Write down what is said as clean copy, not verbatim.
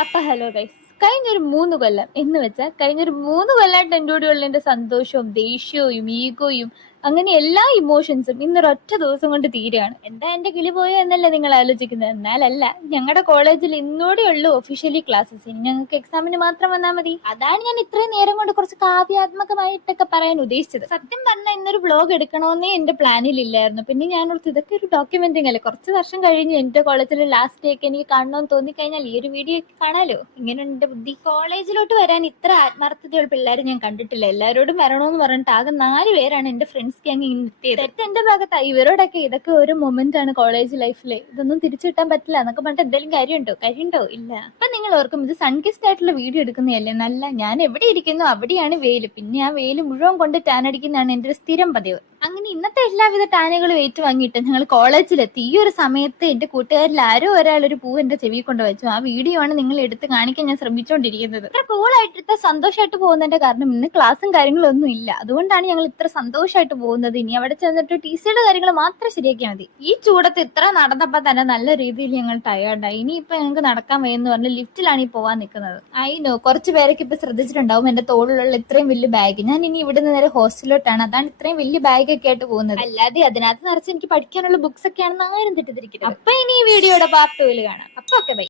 അപ്പൊ hello guys, കഴിഞ്ഞൊരു 3 കൊല്ലം എന്ന് വെച്ചാൽ കഴിഞ്ഞൊരു 3 കൊല്ലമായിട്ട് എൻ്റെ കൂടെയുള്ള എൻ്റെ സന്തോഷവും ദേഷ്യവും ഈഗോയും അങ്ങനെ എല്ലാ ഇമോഷൻസും ഇന്നൊരൊറ്റ ദിവസം കൊണ്ട് തീരുകയാണ്. എന്താ എന്റെ കിളി പോയോ എന്നല്ലേ നിങ്ങൾ ആലോചിക്കുന്നത്? എന്നാലല്ല, ഞങ്ങളുടെ കോളേജിൽ ഇന്നോടെ ഉള്ളൂ ഒഫീഷ്യലി ക്ലാസ്സസ്. ഇനി ഞങ്ങൾക്ക് എക്സാമിന് മാത്രം വന്നാൽ മതി. അതാണ് ഞാൻ ഇത്രയും നേരം കൊണ്ട് കുറച്ച് കാവ്യാത്മകമായിട്ടൊക്കെ പറയാൻ ഉദ്ദേശിച്ചത്. സത്യം പറഞ്ഞാൽ ഇന്നൊരു വ്ലോഗ് എടുക്കണമെന്നേ എന്റെ പ്ലാനിൽ ഇല്ലായിരുന്നു. പിന്നെ ഞാൻ ഓർത്ത് ഇതൊക്കെ ഒരു ഡോക്യുമെന്റിങ് അല്ലേ, കുറച്ച് വർഷം കഴിഞ്ഞ് എന്റെ കോളേജിലെ ലാസ്റ്റ് ഡേ ഒക്കെ എനിക്ക് കാണണമെന്ന് തോന്നിക്കഴിഞ്ഞാൽ ഈ ഒരു വീഡിയോ ഒക്കെ കാണാലോ. ഇങ്ങനെയുണ്ട് എന്റെ ബുദ്ധി. കോളേജിലോട്ട് വരാൻ ഇത്ര ആത്മാർത്ഥതയുള്ള പിള്ളേർ ഞാൻ കണ്ടിട്ടില്ല. എല്ലാവരോടും വരണമെന്ന് പറഞ്ഞിട്ട് ആകെ 4 പേരാണ് എന്റെ ഫ്രണ്ട്സ് ഗ്യാങ് എത്തിയത്. തെറ്റ് എന്റെ ഭാഗത്തായി. ഇവരോടൊക്കെ ഇതൊക്കെ ഒരു മൊമെന്റ് ആണ് കോളേജ് ലൈഫില്, ഇതൊന്നും തിരിച്ചു കിട്ടാൻ പറ്റില്ല എന്നൊക്കെ പറഞ്ഞിട്ട് എന്തെങ്കിലും കാര്യമുണ്ടോ? ഇല്ല. അപ്പൊ നിങ്ങൾ ഓർക്കും ഇത് സൺകിസ്റ്റ് ആയിട്ടുള്ള വീഡിയോ എടുക്കുന്നതല്ലേ? നല്ല, ഞാൻ എവിടെ ഇരിക്കുന്നു അവിടെയാണ് വെയില്. പിന്നെ ആ വെയില് മുഴുവൻ കൊണ്ട് ടാൻ അടിക്കുന്നതാണ് എന്റെ ഒരു സ്ഥിരം പതിവ്. അങ്ങനെ ഇന്നത്തെ എല്ലാവിധ ടാനുകളും ഏറ്റുവാങ്ങിയിട്ട് ഞങ്ങൾ കോളേജിലെത്തി. ഈ ഒരു സമയത്ത് എന്റെ കൂട്ടുകാരിൽ ആരോ ഒരാൾ ഒരു പൂ എന്റെ ചെവി കൊണ്ട് വെച്ചു. ആ വീഡിയോ ആണ് നിങ്ങൾ എടുത്ത് കാണിക്കാൻ ഞാൻ ശ്രമിച്ചുകൊണ്ടിരിക്കുന്നത്. ഇത്ര കൂളായിട്ട് സന്തോഷമായിട്ട് പോകുന്നതിന്റെ കാരണം ഇന്ന് ക്ലാസ്സും കാര്യങ്ങളും ഒന്നും ഇല്ല. അതുകൊണ്ടാണ് ഞങ്ങൾ ഇത്ര സന്തോഷമായിട്ട് പോകുന്നത്. ഇനി അവിടെ ചെന്നിട്ട് ടിസിയുടെ കാര്യങ്ങൾ മാത്രം ശരിയാക്കിയാൽ മതി. ഈ ചൂടത്ത് ഇത്ര നടന്നപ്പോ തന്നെ നല്ല രീതിയിൽ ഞങ്ങൾ ടയേർഡായി. ഇനിയിപ്പൊ ഞങ്ങൾക്ക് നടക്കാൻ വയ്യെന്ന് പറഞ്ഞ് ലിഫ്റ്റിലാണ് ഈ പോവാൻ നിൽക്കുന്നത്. അതിനോ കുറച്ച് പേരൊക്കെ ഇപ്പൊ ശ്രദ്ധിച്ചിട്ടുണ്ടാവും എന്റെ തോളിലുള്ള ഇത്രയും വലിയ ബാഗ്. ഞാൻ ഇനി ഇവിടുന്ന് നേരെ ഹോസ്റ്റലിലോട്ടാണ്. അതാണ് ഇത്രയും വലിയ ബാഗ് ഒക്കെ ആയിട്ട് പോകുന്നത്. അല്ലാതെ അതിനകത്ത് നിറച്ച് എനിക്ക് പഠിക്കാനുള്ള ബുക്സ് ഒക്കെയാണെന്ന് ആരും തെറ്റിദ്ധരിക്കരുത്. അപ്പൊ ഇനി ഈ വീഡിയോയുടെ പാർട്ട് 2 കാണാം. അപ്പൊ ഓക്കെ, ബൈ.